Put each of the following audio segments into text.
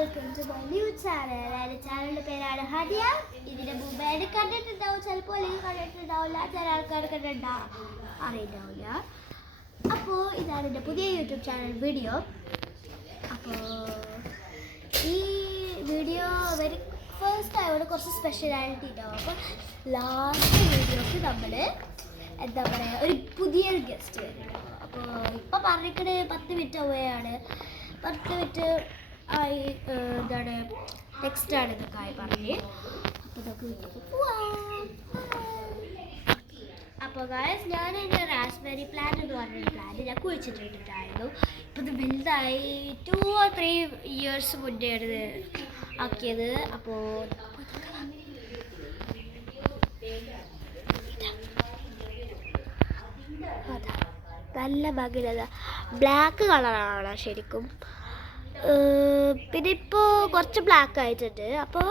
Welcome to my new channel. എൻ്റെ ചാനലിൻ്റെ പേരാണ് ഹദിയ. ഇതിൻ്റെ മുമ്പ് എനിക്ക് കണ്ടിട്ടുണ്ടാവും, ചിലപ്പോൾ അല്ലെങ്കിൽ കണ്ടിട്ടുണ്ടാവില്ല, ചില ആൾക്കാർ അറിയുണ്ടാവില്ല. അപ്പോൾ ഇതാണ് എൻ്റെ പുതിയ യൂട്യൂബ് ചാനൽ വീഡിയോ. അപ്പോൾ ഈ വീഡിയോ വെരി ഫസ്റ്റ് ആയതുകൊണ്ട് കുറച്ച് സ്പെഷ്യാലിറ്റി ഉണ്ടാവും. അപ്പോൾ ലാസ്റ്റ് വീഡിയോക്ക് നമ്മൾ എന്താ പറയുക, ഒരു പുതിയൊരു ഗസ്റ്റ് വരുന്നുണ്ടാവും. അപ്പോൾ ഇപ്പോൾ പറഞ്ഞിട്ട് 10 മിനിറ്റ് അവയാണ്, 10 മിനിറ്റ് ആയി. എന്താണ് നെക്സ്റ്റാണ് ഇതൊക്കെ ആയി പറഞ്ഞ്. അപ്പോൾ ഇതൊക്കെ വീട്ടിലേക്ക് പോവാം. അപ്പോൾ ഗായ്സ്, ഞാൻ എൻ്റെ റാസ്ബെറി പ്ലാന്റ് എന്ന് പറഞ്ഞൊരു പ്ലാന്റ് ഞാൻ കുഴിച്ചിട്ടിട്ടുണ്ടായിരുന്നു. ഇപ്പോൾ ഇത് വലുതായി 2 or 3 ഇയേഴ്സ് മുന്നെയാണ് ഇത് ആക്കിയത്. അപ്പോൾ അതാ നല്ല ഭംഗിയുള്ളത് ബ്ലാക്ക് കളറാണ് ശരിക്കും. പിന്നെ ഇപ്പോൾ കുറച്ച് ബ്ലാക്ക് ആയിട്ടുണ്ട്. അപ്പോൾ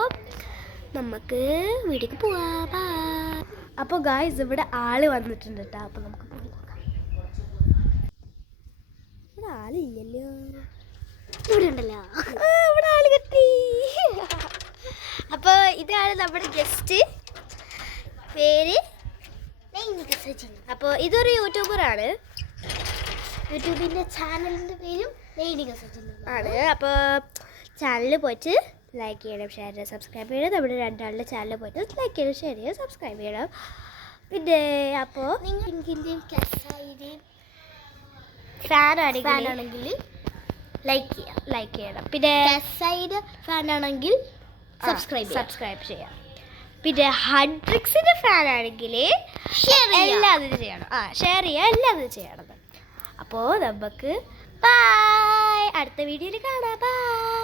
നമുക്ക് വീട്ടിലേക്ക് പോവാം. അപ്പോൾ ഗായ്സ്, ഇവിടെ ആള് വന്നിട്ടുണ്ട് കേട്ടോ. അപ്പോൾ നമുക്ക് പോയി നോക്കാം. ഇവിടെ ആളില്ലല്ലോ. ഇവിടെ ഉണ്ടല്ലോ, ഇവിടെ ആള് കിട്ടി. അപ്പോൾ ഇതാണ് നമ്മുടെ ഗസ്റ്റ്, പേര് അപ്പോൾ ഇതൊരു യൂട്യൂബറാണ്. യൂട്യൂബിൻ്റെ ചാനലിൻ്റെ പേരും നൈനിക സച്ചിൻ ആണ്. അപ്പോൾ ചാനലിൽ പോയിട്ട് ലൈക്ക് ചെയ്യണം, ഷെയർ ചെയ്യണം, സബ്സ്ക്രൈബ് ചെയ്യണം. നമ്മുടെ രണ്ടാളുടെ ചാനലിൽ പോയിട്ട് ലൈക്ക് ചെയ്യണം, ഷെയർ ചെയ്യണം, സബ്സ്ക്രൈബ് ചെയ്യണം. പിന്നെ അപ്പോൾ നിങ്ങളുടെയും ഫാനാണെങ്കിൽ ലൈക്ക് ചെയ്യണം. പിന്നെ ഫാനാണെങ്കിൽ സബ്സ്ക്രൈബ് ചെയ്യാം. പിന്നെ ഹൺട്രിക്സിൻ്റെ ഫാനാണെങ്കിൽ എല്ലാത്തിനും ചെയ്യണം. ഷെയർ ചെയ്യുക, എല്ലാത്തിനും ചെയ്യണം. അപ്പോൾ നമുക്ക് ബൈ, അടുത്ത വീഡിയോയിൽ കാണാം. ബൈ.